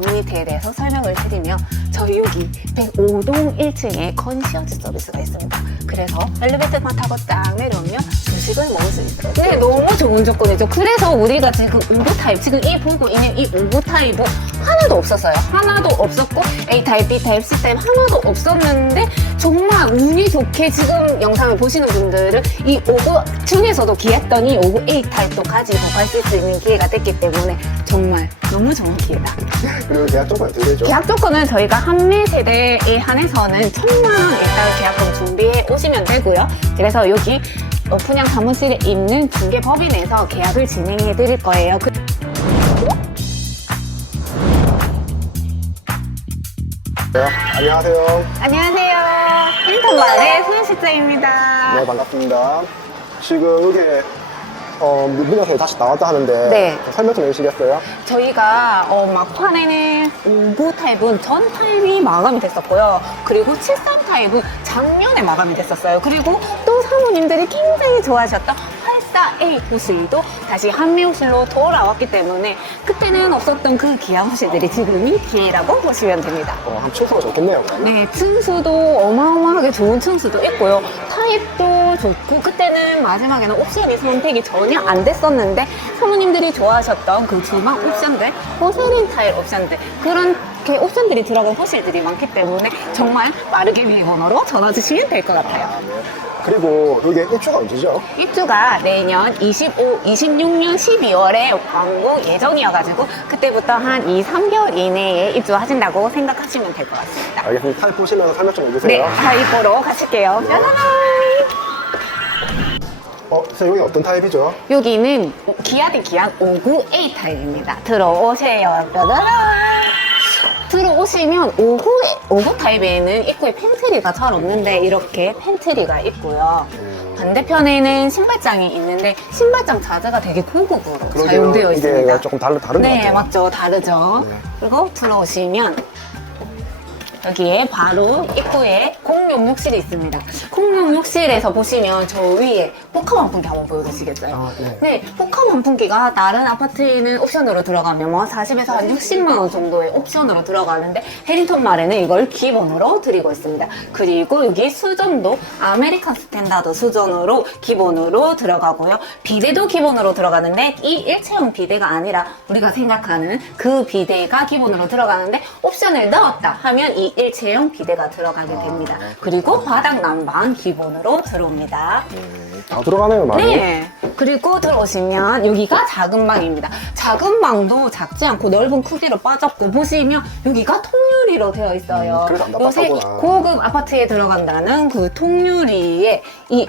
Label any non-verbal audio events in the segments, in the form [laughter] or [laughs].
커뮤니티에 대해서 설명을 드리면 저희 여기 105동 1층에 컨시어지 서비스가 있습니다. 그래서 엘리베이터만 타고 딱 내려오면 주식을 먹을 수 있어요. 네, 너무 좋은 조건이죠. 그래서 우리가 지금 5구 타입, 지금 이 보고 있는 이 5구 타입은 하나도 없었어요. 하나도 없었고 A 타입, B 타입, C 타입 하나도 없었는데 정말 운이 좋게 지금 영상을 보시는 분들은 이 5구 중에서도 기했더니 5구 A 타입도 가지고 가실 수 있는 기회가 됐기 때문에 정말 너무 기회다. 그리고 계약 조건이 되죠? 계약 조건은 저희가 한매 세대에 한해서는 천만 원 일단 계약금 준비해 오시면 되고요. 그래서 여기 어, 분양 사무실에 있는 중개법인에서 계약을 진행해 드릴 거예요. 그- 네, 안녕하세요. 안녕하세요. 인턴말의 소연 실장입니다. 네, 반갑습니다. 지금 여기 어, 문에서 다시 나왔다 하는데 네. 설명 좀 해주시겠어요? 저희가 어, 막판에는 5구 타입은 전 타입이 마감이 됐었고요. 그리고 73 타입은 작년에 마감이 됐었어요. 그리고 또 사모님들이 굉장히 좋아하셨던 84A 호실도 다시 한미 호실로 돌아왔기 때문에 그때는 없었던 그 기아 호실들이 지금이 기회라고 보시면 됩니다. 어, 한번 층수가 좋겠네요. 네, 층수도 어마어마하게 좋은 층수도 있고요. 타입도 좋고, 그때는 마지막에는 옵션이 선택이 전혀 안 됐었는데, 사모님들이 좋아하셨던 그 주방 옵션들, 포세린 타일 옵션들, 그런 게 옵션들이 들어간 호실들이 많기 때문에 정말 빠르게 비번호로 전화 주시면 될 것 같아요. 그리고 여기 입주가 언제죠? 입주가 내년 25, 26년 12월에 완공 예정이어가지고 그때부터 한 2, 3개월 이내에 입주하신다고 생각하시면 될 것 같습니다. 알겠습니다. 타입 보시면서 설명 좀 네, 해주세요. 타입으로 가실게요. 짜잔! 어, 선생님 여기 어떤 타입이죠? 여기는 기아 대 기안 59A 타입입니다. 들어오세요. 짜잔! 들어오시면 59, 59 타입에는 입구에 팬트리가 잘 없는데 이렇게 팬트리가 있고요. 반대편에는 신발장이 있는데 신발장 자재가 되게 고급으로 그러게요. 사용되어 이게 있습니다. 조금 다른, 다른 것 네, 같아요. 맞죠. 다르죠. 네. 그리고 들어오시면 여기에 바로 입구에 공용 욕실이 있습니다. 공용 욕실에서 보시면 저 위에 포카 환풍기 한번 보여주시겠어요? 아, 네. 네, 포카 환풍기가 다른 아파트에는 옵션으로 들어가면 뭐 40에서 한 60만 원 정도의 옵션으로 들어가는데 해링턴 말에는 이걸 기본으로 드리고 있습니다. 그리고 여기 수전도 아메리칸 스탠다드 수전으로 기본으로 들어가고요. 비데도 기본으로 들어가는데 이 일체형 비데가 아니라 우리가 생각하는 그 비데가 기본으로 들어가는데 옵션을 넣었다 하면 이 일체형 비데가 들어가게 됩니다. 그리고 바닥 난방 기본으로 들어옵니다. 음, 다 들어가네요, 많이. 네. 그리고 들어오시면 여기가 작은 방입니다. 작은 방도 작지 않고 넓은 크기로 빠졌고 보시면 여기가 통유리로 되어 있어요. 음, 그래서 요새 답답하구나. 고급 아파트에 들어간다는 그 통유리에 이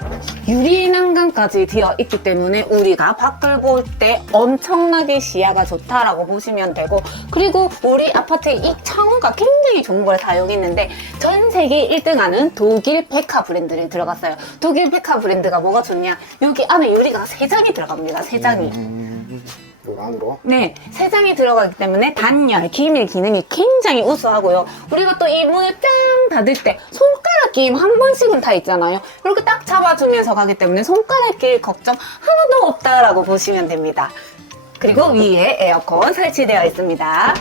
유리 난간까지 되어 있기 때문에 우리가 밖을 볼 때 엄청나게 시야가 좋다라고 보시면 되고 그리고 우리 아파트의 이 창호가 굉장히 좋은 걸 사용했는데 전 세계 1등하는 독일 백화 브랜드를 들어갔어요. 독일 백화 브랜드가 뭐가 좋냐? 여기 안에 유리가 세 장이 들어갑니다. 세 장이. 음, 요 안으로. 네, 세 장이 들어가기 때문에 단열, 기밀 기능이 굉장히 우수하고요. 우리가 또 이 문을 짠 닫을 때 손가락 끼임 한 번씩은 다 있잖아요. 이렇게 딱 잡아주면서 가기 때문에 손가락 끼일 걱정 하나도 없다라고 보시면 됩니다. 그리고 위에 에어컨 설치되어 있습니다.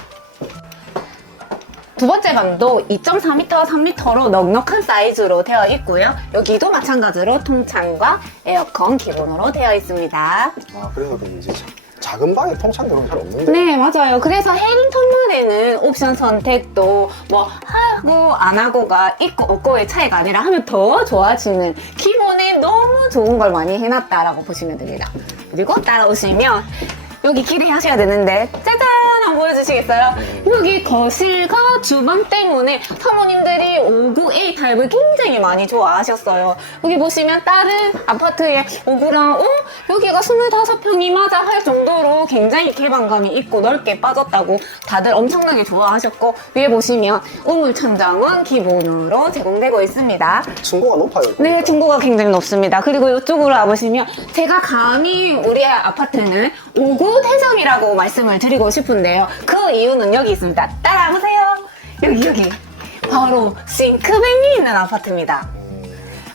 두 번째 방도 2.4m, 3m로 넉넉한 사이즈로 되어 있고요. 여기도 마찬가지로 통창과 에어컨 기본으로 되어 있습니다. 아, 그래서 그런지 자- 작은 방에 통창 이런 잘 없는데. 네, 맞아요. 그래서 해링턴말에는 옵션 선택도 뭐 하고 안 하고가 있고 없고의 차이가 아니라 하면 더 좋아지는 기본에 너무 좋은 걸 많이 해놨다라고 보시면 됩니다. 그리고 따라오시면 여기 기대하셔야 되는데 짜잔 한번 보여주시겠어요? 여기 거실과 주방 때문에 사모님들이 59A 타입을 굉장히 많이 좋아하셨어요. 여기 보시면 다른 아파트의 59랑 어? 여기가 25평이 맞아 할 정도로 굉장히 개방감이 있고 넓게 빠졌다고 다들 엄청나게 좋아하셨고 위에 보시면 우물 천장은 기본으로 제공되고 있습니다. 층고가 높아요. 네, 층고가 굉장히 높습니다. 그리고 이쪽으로 와보시면 제가 감히 우리 아파트는 5구 대점이라고 말씀을 드리고 싶은데요. 그 이유는 여기 있습니다. 따라오세요. 여기 여기 바로 싱크뱅이 있는 아파트입니다.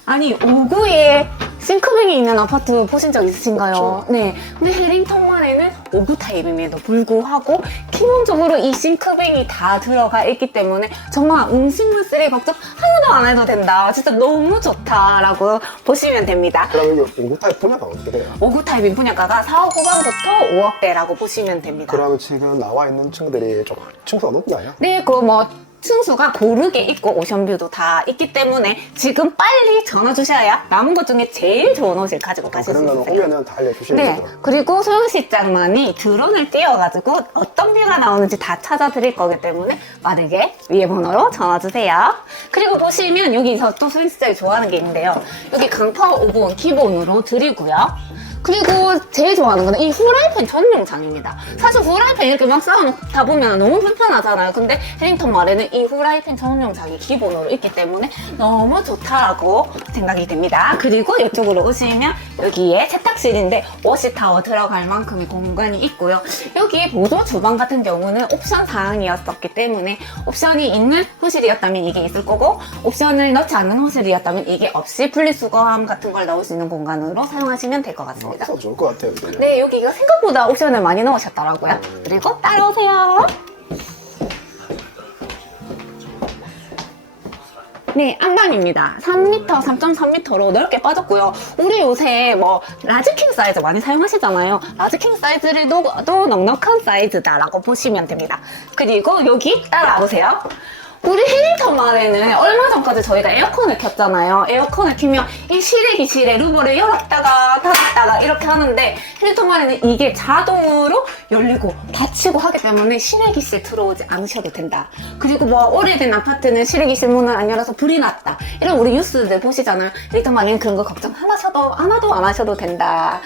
아니 5구에 싱크뱅이 있는 아파트 보신 적 있으신가요? 그렇죠. 네. 근데 해링턴만에는 5구 타입임에도 불구하고 기본적으로 이 싱크뱅이 다 들어가 있기 때문에 정말 음식물 쓰레기 걱정 하나도 안 해도 된다. 진짜 너무 좋다라고 보시면 됩니다. 그럼 여기 인구타입 분야가 어떻게 돼요? 5구 타입인 분양가가 4억 후반부터 5억대라고 보시면 됩니다. 그러면 지금 나와 있는 층들이 좀 층수가 높나요? 네, 그 뭐 층수가 고르게 있고 오션뷰도 다 있기 때문에 지금 빨리 전화 주셔야 남은 것 중에 제일 좋은 옷을 가지고 가실 수 그러면 있어요. 오면은 다 알려주시는 네, 거죠? 그리고 소영시장만이 드론을 띄워가지고 어떤 뷰가 나오는지 다 찾아드릴 거기 때문에 빠르게 위에 번호로 전화 주세요. 그리고 보시면 여기서 또 소영시장이 좋아하는 게 있는데요. 여기 강파 5번 기본으로 드리고요. 그리고 제일 좋아하는 거는 이 후라이팬 전용장입니다. 사실 후라이팬 이렇게 막 쌓아놓다 보면 너무 불편하잖아요. 근데 해링턴 말에는 이 후라이팬 전용장이 기본으로 있기 때문에 너무 좋다라고 생각이 됩니다. 그리고 이쪽으로 오시면 여기에 세탁실인데 워시 타워 들어갈 만큼의 공간이 있고요. 여기 보조 주방 같은 경우는 옵션 사항이었었기 때문에 옵션이 있는 호실이었다면 이게 있을 거고 옵션을 넣지 않는 호실이었다면 이게 없이 분리수거함 같은 걸 넣을 수 있는 공간으로 사용하시면 될 것 같 습니다. 어, 좋을 것 같아요. 이게. 네, 여기가 생각보다 옵션을 많이 넣으셨더라고요. 그리고 따라오세요. 네, 안방입니다. 3m, 3.3m로 넓게 빠졌고요. 우리 요새 뭐 라지킹 사이즈 많이 사용하시잖아요. 라지킹 사이즈를 도, 넉넉한 사이즈다라고 보시면 됩니다. 그리고 여기 따라오세요. 우리 해링턴만에는 얼마 전까지 저희가 에어컨을 켰잖아요. 에어컨을 키면 이 실외기 실에 루버를 열었다가 닫았다가 이렇게 하는데 해링턴만에는 이게 자동으로 열리고 닫히고 하기 때문에 실외기실 들어오지 않으셔도 된다. 그리고 뭐 오래된 아파트는 실외기실 문을 안 열어서 불이 났다. 이런 우리 뉴스들 보시잖아요. 해링턴만에는 그런 거 걱정 하나셔도 하나도 안 하셔도 된다.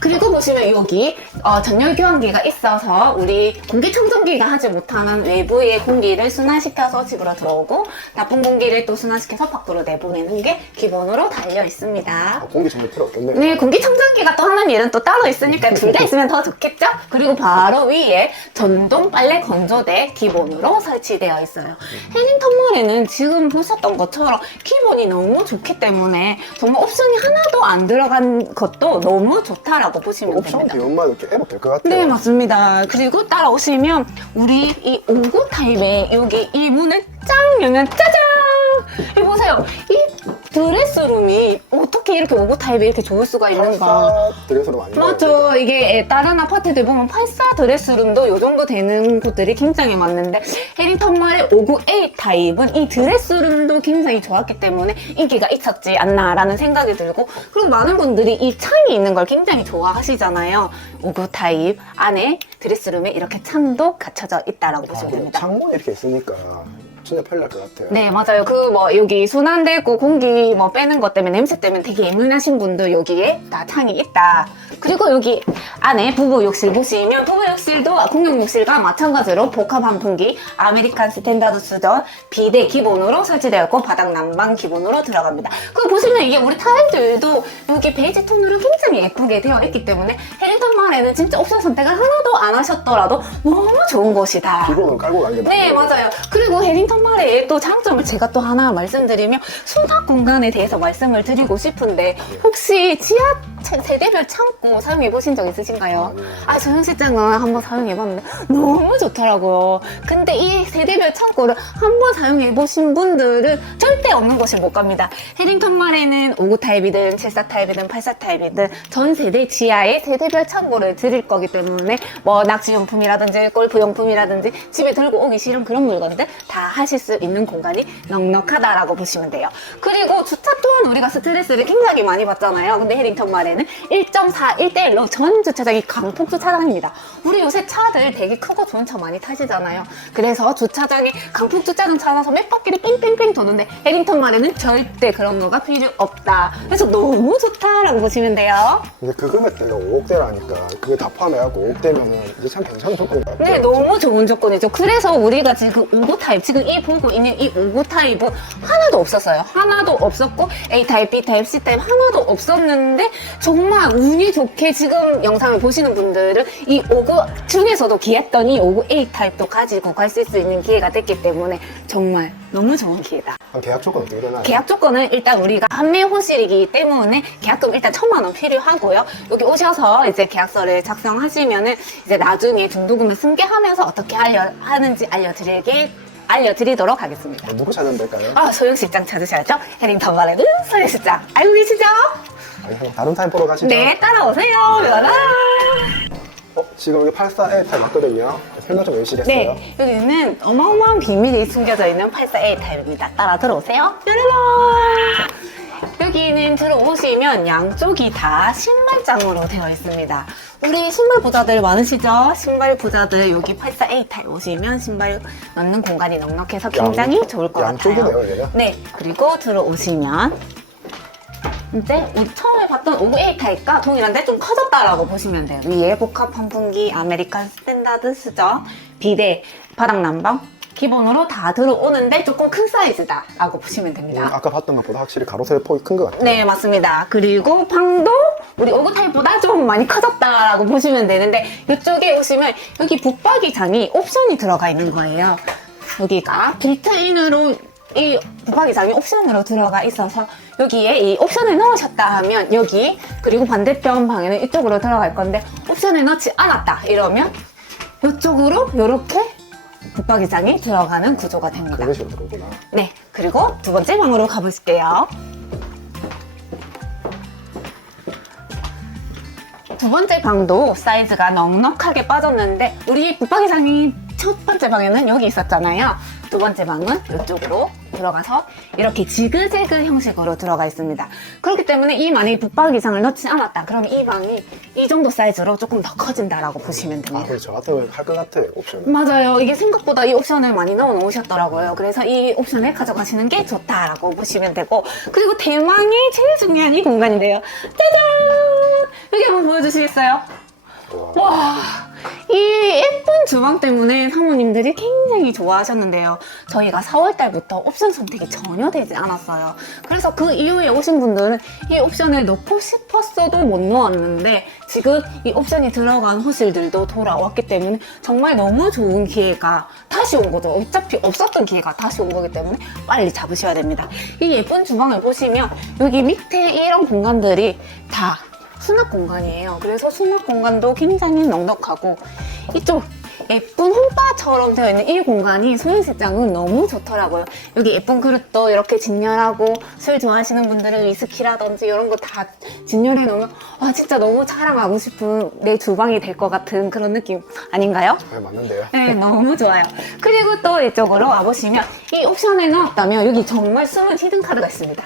그리고 보시면 여기 어, 전열 교환기가 있어서 우리 공기청정기가 하지 못하는 외부의 공기를 순환시켜서 집으로 들어오고 나쁜 공기를 또 순환시켜서 밖으로 내보내는 게 기본으로 달려 있습니다. 아, 공기 정말 필요 없겠네요. 네, 공기청정기가 또 하는 일은 또 따로 있으니까 둘 다 있으면 더 좋겠죠? 그리고 바로 위에 전동 빨래 건조대 기본으로 설치되어 있어요. 해닝턴몰에는 지금 보셨던 것처럼 기본이 너무 좋기 때문에 정말 옵션이 하나도 안 들어간 것도 너무 좋다라고 보시면 옵션 됩니다. 비용만 이렇게 해도 될 것 같아요. 네, 맞습니다. 그리고 따라오시면 우리 이 5구 타입의 여기 이 문을 짱 열면 짜잔! [laughs] 이 보세요. 이 드레스룸이 어떻게 이렇게 5구 타입이 이렇게 좋을 수가 있는가. 팔사 드레스룸 아니에요? 맞죠. 이게 다른 아파트들 보면 84 드레스룸도 이 정도 되는 곳들이 굉장히 많은데 해링턴말의 59A 타입은 이 드레스룸도 굉장히 좋았기 때문에 인기가 있었지 않나라는 생각이 들고 그리고 많은 분들이 이 창이 있는 걸 굉장히 좋아하시잖아요. 59 타입 안에 드레스룸에 이렇게 창도 갖춰져 있다라고 아, 보시면 그래. 됩니다. 창문이 이렇게 있으니까 진짜 편리할 것 같아요. 네, 맞아요. 그 뭐 여기 순환되고 공기 뭐 빼는 것 때문에 냄새 때문에 되게 예민하신 분도 여기에 다 창이 있다. 그리고 여기 안에 부부 욕실 보시면 부부 욕실도 공용 욕실과 마찬가지로 복합 환풍기, 아메리칸 스탠다드 수전, 비대 기본으로 설치되어 있고 바닥 난방 기본으로 들어갑니다. 그 보시면 이게 우리 타일들도 여기 베이지 톤으로 굉장히 예쁘게 되어 있기 때문에 해리턴만에는 진짜 옵션 선택을 하나도 안 하셨더라도 너무 좋은 곳이다. 기본은 깔고 간게 네, 맞아요. 그리고 해 링턴 말의 또 장점을 제가 또 하나 말씀드리면 수납 공간에 대해서 말씀을 드리고 싶은데 혹시 지하 차- 세대별 창고 사용해 보신 적 있으신가요? 아, 저현 실장은 한번 사용해 봤는데 너무 좋더라고요. 근데 이 세대별 창고를 한번 사용해 보신 분들은 절대 없는 곳을 못 갑니다. 해링턴 말에는 59 타입이든 74 타입이든 84 타입이든 전 세대 지하에 세대별 창고를 드릴 거기 때문에 뭐 낚시용품이라든지 골프용품이라든지 집에 들고 오기 싫은 그런 물건들 다 하실 수 있는 공간이 넉넉하다라고 보시면 돼요. 그리고 주차 또한 우리가 스트레스를 굉장히 많이 받잖아요. 근데 해링턴 말에는 1.4, 1대1로 전 주차장이 강폭 주차장입니다. 우리 요새 차들 되게 크고 좋은 차 많이 타시잖아요. 그래서 주차장에 강폭 주차장 찾아서 몇 바퀴를 뺑뺑뺑 도는데 해링턴 말에는 절대 그런 거가 필요 없다. 그래서 너무 좋다라고 보시면 돼요. 근데 그 금액 대가 5억대라니까 그게 다 포함해갖고 5억대면은 이제 참 괜찮은 조건인 것 같아요. 네, 너무 좋은 조건이죠. 그래서 우리가 지금 5구 타입, 지금 이 보고 있는 이 5구 타입은 하나도 없었어요. 하나도 없었고, A 타입, B 타입, C 타입 하나도 없었는데, 정말 운이 좋게 지금 영상을 보시는 분들은 이 5구 중에서도 기했던 이 5구 A 타입도 가지고 가실 수 있는 기회가 됐기 때문에 정말 너무 좋은 기회다. 그럼 계약 조건 어떻게 되나요? 계약 조건은 일단 우리가 한매 호실이기 때문에 계약금 일단 천만 원 필요하고요. 여기 오셔서 이제 계약서를 작성하시면은 이제 나중에 중도금을 승계하면서 어떻게 하려, 하는지 알려드리게 알려드리도록 하겠습니다. 어, 누구 찾으면 될까요? 아, 소영 실장 찾으셔야죠? 해링턴 발레는 소영 실장. 알고 계시죠? 아니, 한번 다른 타임 보러 가시죠. 네, 따라오세요. 여라. 어, 지금 여기 84A 타임 왔거든요. 설명 좀 해주시겠어요? 네, 여기는 어마어마한 비밀이 숨겨져 있는 84A 타입입니다. 따라 들어오세요. 뾰로롱! 여기는 들어오시면 양쪽이 다 신발장으로 되어 있습니다. 우리 신발 부자들 많으시죠? 신발 부자들 여기 84A 타입 오시면 신발 넣는 공간이 넉넉해서 굉장히 양- 좋을 것 같아요. 얘가. 네, 그리고 들어오시면 이제 우리 처음에 봤던 5A 타입과 동일한데 좀 커졌다라고 보시면 돼요. 위에 복합 환풍기, 아메리칸 스탠다드 수저, 비데, 바닥 난방 기본으로 다 들어오는데 조금 큰 사이즈다 라고 보시면 음, 됩니다. 아까 봤던 것보다 확실히 가로세 폭이 큰 것 같아요. 네, 맞습니다. 그리고 방도 우리 오그 타입보다 좀 많이 커졌다라고 보시면 되는데 이쪽에 오시면 여기 붙박이 장이 옵션이 들어가 있는 거예요. 여기가 빌트인으로 이 붙박이장이 옵션으로 들어가 있어서 여기에 이 옵션을 넣으셨다 하면 여기 그리고 반대편 방에는 이쪽으로 들어갈 건데 옵션을 넣지 않았다 이러면 이쪽으로 이렇게 붙박이장이 들어가는 구조가 됩니다. 그런 식으로 들어오구나. 네, 그리고 두 번째 방으로 가보실게요. 두 번째 방도 사이즈가 넉넉하게 빠졌는데 우리 붙박이장이 첫 번째 방에는 여기 있었잖아요. 두 번째 방은 이쪽으로 들어가서 이렇게 지그재그 형식으로 들어가 있습니다. 그렇기 때문에 이 만약에 붙박이장을 넣지 않았다. 그러면 이 방이 이 정도 사이즈로 조금 더 커진다라고 보시면 아, 됩니다. 그래 저 같으면 할것 같아, 옵션. 맞아요. 이게 생각보다 이 옵션을 많이 넣어 놓으셨더라고요. 그래서 이 옵션을 가져가시는 게 좋다라고 보시면 되고. 그리고 대망의 제일 중요한 이 공간인데요. 짜잔! 여기 한번 보여주시겠어요? 와, 주방 때문에 사모님들이 굉장히 좋아하셨는데요. 저희가 4월달부터 옵션 선택이 전혀 되지 않았어요. 그래서 그 이후에 오신 분들은 이 옵션을 넣고 싶었어도 못 넣었는데 지금 이 옵션이 들어간 호실들도 돌아왔기 때문에 정말 너무 좋은 기회가 다시 온 거죠. 어차피 없었던 기회가 다시 온 거기 때문에 빨리 잡으셔야 됩니다. 이 예쁜 주방을 보시면 여기 밑에 이런 공간들이 다 수납 공간이에요. 그래서 수납 공간도 굉장히 넉넉하고 이쪽 예쁜 홈바처럼 되어 있는 이 공간이 소형식장은 너무 좋더라고요. 여기 예쁜 그릇도 이렇게 진열하고 술 좋아하시는 분들은 위스키라든지 이런 거 다 진열해 놓으면 와 진짜 너무 자랑하고 싶은 내 주방이 될 것 같은 그런 느낌 아닌가요? 네, 맞는데요. 네, 너무 좋아요. 그리고 또 이쪽으로 와보시면 이 옵션에 넣었다면 여기 정말 숨은 히든 카드가 있습니다.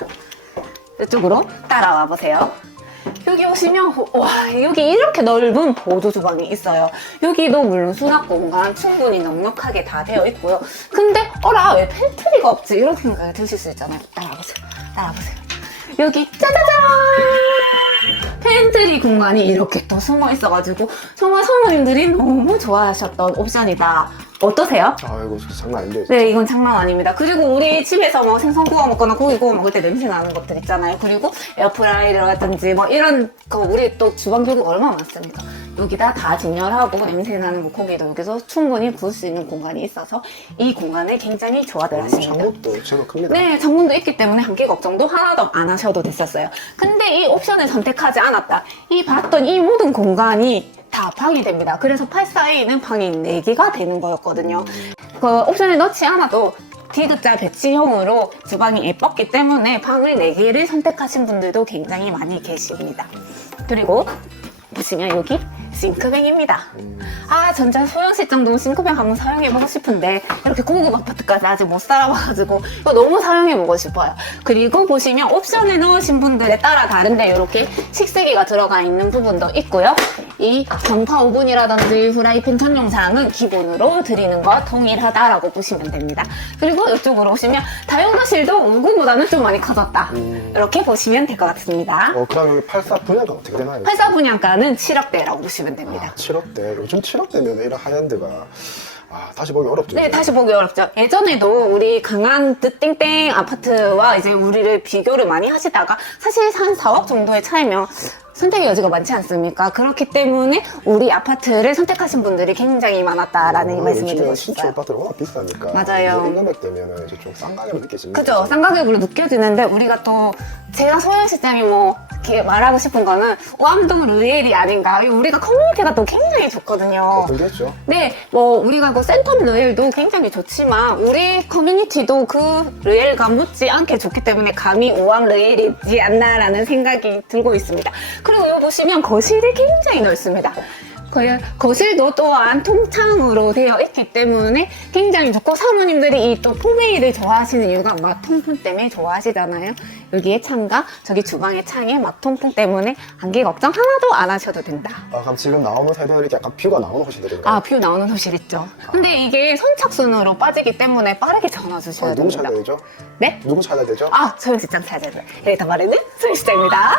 이쪽으로 따라와 보세요. 여기 오시면 와 여기 이렇게 넓은 보조 주방이 있어요. 여기도 물론 수납 공간 충분히 넉넉하게 다 되어 있고요. 근데 어라 왜 팬트리가 없지 이런 생각이 드실 수 있잖아요. 따라와보세요. 따라와보세요. 여기 짜자잔! 팬트리 공간이 이렇게 또 숨어 있어가지고 정말 사모님들이 너무 좋아하셨던 옵션이다. 어떠세요? 아, 이거 장난 아닌데. 네, 이건 장난 아닙니다. 그리고 우리 집에서 뭐 생선 구워 먹거나 고기 구워 먹을 때 냄새 나는 것들 있잖아요. 그리고 에어프라이어라든지 뭐 이런 거 우리 또 주방 교육 얼마나 많습니까? 여기다 다 진열하고 냄새 나는 뭐 고기도 여기서 충분히 구울 수 있는 공간이 있어서 이 공간을 굉장히 좋아들 하십니다. 창문도 제법 큽니다. 네, 창문도 있기 때문에 한기 걱정도 하나도 안 하셔도 됐었어요. 근데 이 옵션을 선택하지 않았다. 이 봤던 이 모든 공간이 다 방이 됩니다. 그래서 84A는 방이 4개가 되는 거였거든요. 그 옵션을 넣지 않아도 D급자 배치형으로 주방이 예뻤기 때문에 방을 4개를 선택하신 분들도 굉장히 많이 계십니다. 그리고 보시면 여기 싱크뱅입니다. 아, 전자 소형실장도 싱크뱅 한번 사용해보고 싶은데 이렇게 고급 아파트까지 아직 못 살아봐가지고 이거 너무 사용해보고 싶어요. 그리고 보시면 옵션을 넣으신 분들에 따라 다른데 이렇게 식세기가 들어가 있는 부분도 있고요. 이 경파 오븐이라든지 후라이팬 전용상은 기본으로 드리는 거 동일하다라고 보시면 됩니다. 그리고 이쪽으로 오시면 다용도실도 오븐보다는 좀 많이 커졌다. 음. 이렇게 보시면 될 것 같습니다. 어, 그럼 여기 84 분야가 어떻게 되나요? 84 분양가는 7억대라고 보시면 됩니다. 아, 7억대. 요즘 7억대면 이런 하이엔드가 아, 다시 보기 어렵죠. 네, 이제. 다시 보기 어렵죠. 예전에도 우리 강한 땡땡 아파트와 이제 우리를 비교를 많이 하시다가 사실 한 4억 정도의 차이면 선택의 여지가 많지 않습니까? 그렇기 때문에 우리 아파트를 선택하신 분들이 굉장히 많았다라는 어, 말씀을 드리고 신축 싶어요. 아파트가 워낙 비싸니까. 맞아요. 이제 인건비 때문에 이제 좀 싼 가격으로 느껴집니다. 그죠? 쌍가격으로 느껴지는데 우리가 또 제가 소연시장이 뭐 이렇게 말하고 싶은 거는 오암동 르엘이 아닌가. 우리가 커뮤니티가 또 굉장히 좋거든요. 게 있죠? 네, 뭐 우리가 그 센텀 르엘도 굉장히 좋지만 우리 커뮤니티도 그 르엘과 묻지 않게 좋기 때문에 감히 오암 르엘이지 않나라는 생각이 들고 있습니다. 그리고 여기 보시면 거실이 굉장히 넓습니다. 거- 거실도 또한 통창으로 되어 있기 때문에 굉장히 좋고 사모님들이 이 또 포메이를 좋아하시는 이유가 마통풍 때문에 좋아하시잖아요. 여기에 창과 저기 주방의 창에 마통풍 때문에 안개 걱정 하나도 안 하셔도 된다. 아, 그럼 지금 나오는 이렇게 약간 뷰가 나오는 곳이들인가요? 아, 뷰 나오는 호실 있죠. 근데 이게 선착순으로 빠지기 때문에 빠르게 전화 주셔야 아, 누구 됩니다. 찾아야 되죠? 네? 누구 찾아야 되죠? 아, 소영시장 찾아야 돼요. 여기다 말하는 소영시장입니다.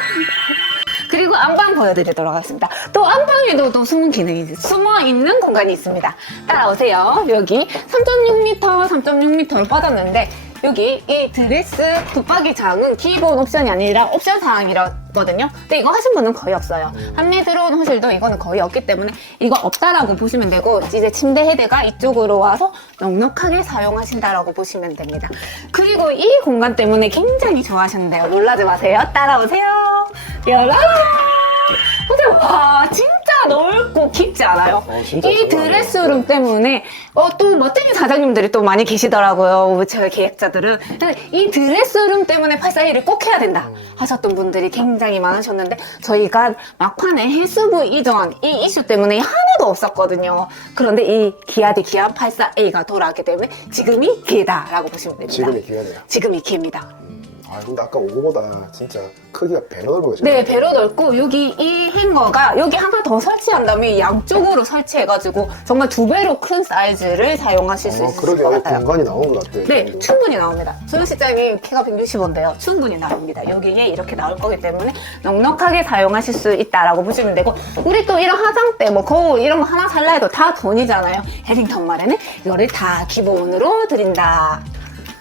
그리고 안방 보여드리도록 하겠습니다. 또 안방에도 또 숨은 기능이 숨어 있는 공간이 있습니다. 따라오세요. 여기 3.6m, 3.6m로 빠졌는데 여기 이 드레스 붙박이 장은 기본 옵션이 아니라 옵션 사항이거든요. 근데 이거 하신 분은 거의 없어요. 한매 들어온 호실도 이거는 거의 없기 때문에 이거 없다라고 보시면 되고 이제 침대 헤드가 이쪽으로 와서 넉넉하게 사용하신다라고 보시면 됩니다. 그리고 이 공간 때문에 굉장히 좋아하셨는데요. 놀라지 마세요. 따라오세요. 열라! 근데 와 진짜 넓고 깊지 않아요? 어, 진짜 이 장난 아니에요. 드레스룸 때문에 어, 또 멋쟁이 사장님들이 또 많이 계시더라고요. 저희 계획자들은. 근데 이 드레스룸 때문에 841을 꼭 해야 된다 하셨던 분들이 굉장히 많으셨는데 저희가 막판에 해수부 이전 이 이슈 때문에 하나도 없었거든요. 그런데 이 기아디 기아 84A가 돌아왔기 때문에 지금이 기회다라고 보시면 됩니다. 지금이 기회네요. 지금이 기회입니다. 아, 근데 아까 오고보다 진짜 크기가 배로 거죠? 네, 배로 넓고 여기 이 행거가 여기 하나 더 설치한 다음에 양쪽으로 설치해가지고 정말 두 배로 큰 사이즈를 사용하실 수 어, 있을 그러게 것 여기 같아요. 공간이 나온 것 같아요. 네. 충분히 나옵니다. 소유시장이 키가 165인데요. 충분히 나옵니다. 여기에 이렇게 나올 거기 때문에 넉넉하게 사용하실 수 있다라고 보시면 되고 우리 또 이런 화장대, 뭐 거울 이런 거 하나 살라 해도 다 돈이잖아요. 해링턴 말에는 이거를 다 기본으로 드린다.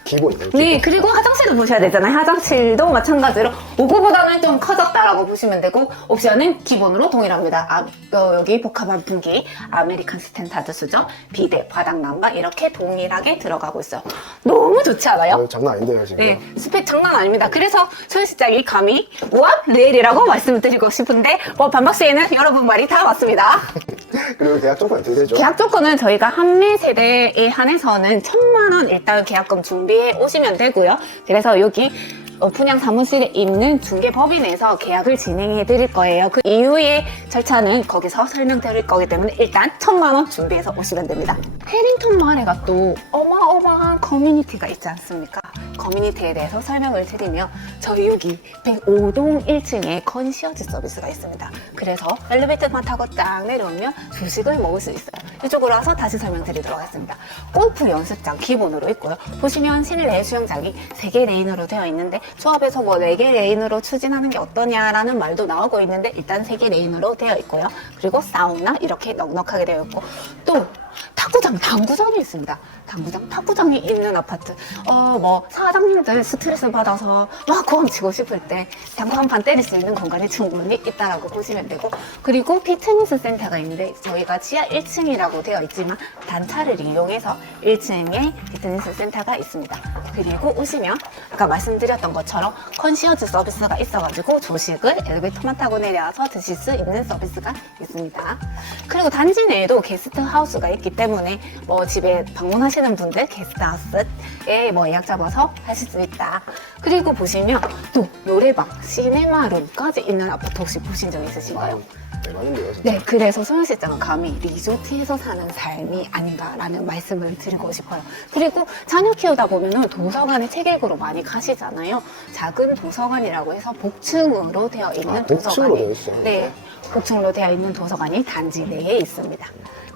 네, 기본. 그리고 화장실도 보셔야 되잖아요. 화장실도 마찬가지로 오고보다는 좀 커졌다라고 보시면 되고 옵션은 기본으로 동일합니다. 아, 어, 여기 복합 환풍기, 아메리칸 스탠다드 수저, 비데, 바닥 난방 이렇게 동일하게 들어가고 있어요. 너무 좋지 않아요? 어, 장난 아닌데요, 지금. 네, 스펙 장난 아닙니다. 그래서 소유시장이 감히 우와 레일이라고 말씀을 드리고 싶은데 뭐 반박시에는 여러분 말이 다 맞습니다. [laughs] 그리고 계약 조건이 어떻게 되죠? 계약 조건은 저희가 한매 세대에 한해서는 천만 원 일단 계약금 준비해 오시면 되고요. 그래서 여기 어, 분양 사무실에 있는 중개법인에서 계약을 진행해 드릴 거예요. 그 이후의 절차는 거기서 설명드릴 거기 때문에 일단 천만 원 준비해서 오시면 됩니다. 해링턴 마을에가 또 어마어마한 커뮤니티가 있지 않습니까? 커뮤니티에 대해서 설명을 드리면 저희 여기 105동 1층에 컨시어지 서비스가 있습니다. 그래서 엘리베이터만 타고 딱 내려오면 주식을 먹을 수 있어요. 이쪽으로 와서 다시 설명드리도록 하겠습니다. 골프 연습장 기본으로 있고요. 보시면 실내 수영장이 3개 레인으로 되어 있는데 조합에서 뭐 4개 레인으로 추진하는 게 어떠냐라는 말도 나오고 있는데 일단 3개 레인으로 되어 있고요. 그리고 사우나 이렇게 넉넉하게 되어 있고 또 탁구장, 당구장이 있습니다. 당구장, 탁구장이 있는 아파트. 어, 뭐, 사장님들 스트레스 받아서 막 고함 치고 싶을 때 당구 한 판 때릴 수 있는 공간이 충분히 있다라고 보시면 되고. 그리고 피트니스 센터가 있는데 저희가 지하 1층이라고 되어 있지만 단차를 이용해서 1층에 피트니스 센터가 있습니다. 그리고 오시면 아까 말씀드렸던 것처럼 컨시어즈 서비스가 있어가지고 조식을 엘리베이터만 타고 내려와서 드실 수 있는 서비스가 있습니다. 그리고 단지 내에도 게스트 하우스가 있기 때문에 뭐 집에 방문하시는 분들 게스트 하우스에 뭐 예약 잡아서 하실 수 있다. 그리고 보시면 또 노래방, 시네마룸까지 있는 아파트 혹시 보신 적 있으신가요? 아, 대박인데요, 진짜. 네, 그래서 소연시장은 감히 리조트에서 사는 삶이 아닌가라는 말씀을 드리고 싶어요. 그리고 자녀 키우다 보면은 도서관에 책 읽으러 많이 가시잖아요. 작은 도서관이라고 해서 복층으로 되어 있는 아, 복층으로 도서관이 되어 있어요? 네, 복층으로 되어 있는 도서관이 단지 내에 있습니다.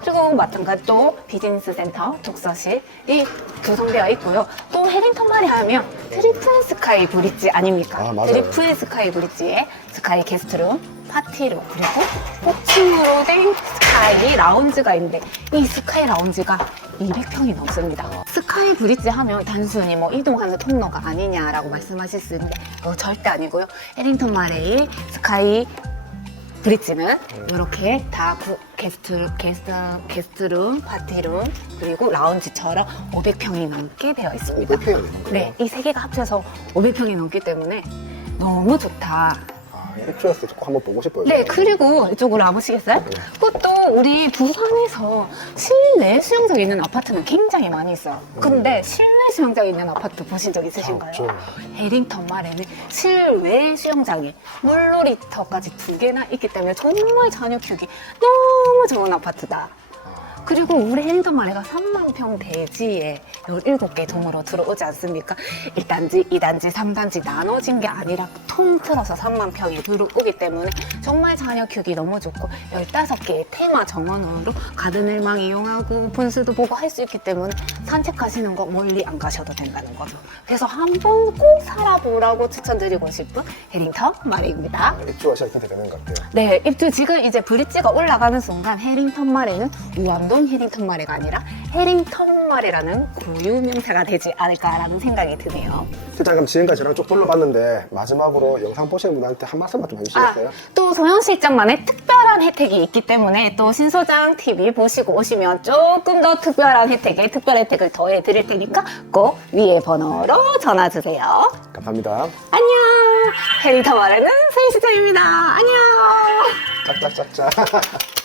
그리고 마찬가지 또 비즈니스 센터, 독서실이 구성되어 있고요. 또 해링턴 말이 하면 트리플 스카이 브릿지 아닙니까? 아, 맞아요. 트리플 스카이 브릿지에 스카이 게스트룸, 파티룸, 그리고 폭층으로 된 스카이 라운지가 있는데 이 스카이 라운지가 200평이 넘습니다. 스카이 브릿지 하면 단순히 뭐 이동하는 통로가 아니냐라고 말씀하실 수 있는데 그거 절대 아니고요. 에링턴 마레이 스카이 브릿지는 이렇게 다 구- 게스트 게스트 게스트룸, 파티룸 그리고 라운지처럼 500평이 넘게 되어 있습니다. 500평이 넘는 거예요? 네, 이 세 개가 합쳐서 500평이 넘기 때문에 너무 좋다. 아, 때꼭 한번 보고 싶어요. 네, 그리고 이쪽으로 와보시겠어요? 그것도 우리 부산에서 실내 수영장 있는 아파트는 굉장히 많이 있어요. 근데 실내 수영장 있는 아파트 보신 적 있으신가요? 없죠. 해링턴 말에는 실외 수영장에 물놀이터까지 두 개나 있기 때문에 정말 자녀 키우기 너무 좋은 아파트다. 그리고 우리 해링턴 마을가 3만 평 대지에 17개 동으로 들어오지 않습니까? 1단지, 2단지, 3단지 나눠진 게 아니라 통틀어서 3만 평이 들어오기 때문에 정말 자녀 키우기 너무 좋고 15개의 테마 정원으로 가든을망 이용하고 분수도 보고 할 수 있기 때문에 산책하시는 거 멀리 안 가셔도 된다는 거죠. 그래서 한 번 꼭 살아보라고 추천드리고 싶은 해링턴 마을입니다. 아, 입주가 진짜 기대되는 것 같아요. 네, 입주 지금 이제 브릿지가 올라가는 순간 해링턴 마을에는 우암 동 해링턴 마을가 아니라 해링턴 마을이라는 고유 명사가 되지 않을까라는 생각이 드네요. 실장님 지금까지 저랑 쭉 둘러봤는데 마지막으로 영상 보시는 분한테 한 말씀만 좀 아, 해주시겠어요? 또 소영 실장만의 특별한 혜택이 있기 때문에 또 신소장 TV 보시고 오시면 조금 더 특별한 혜택에 특별 혜택을 더해 드릴 테니까 꼭 위에 번호로 전화 주세요. 감사합니다. 안녕. 해링턴 마을에는 소영 실장입니다. 안녕. 짝짝짝짝. [laughs]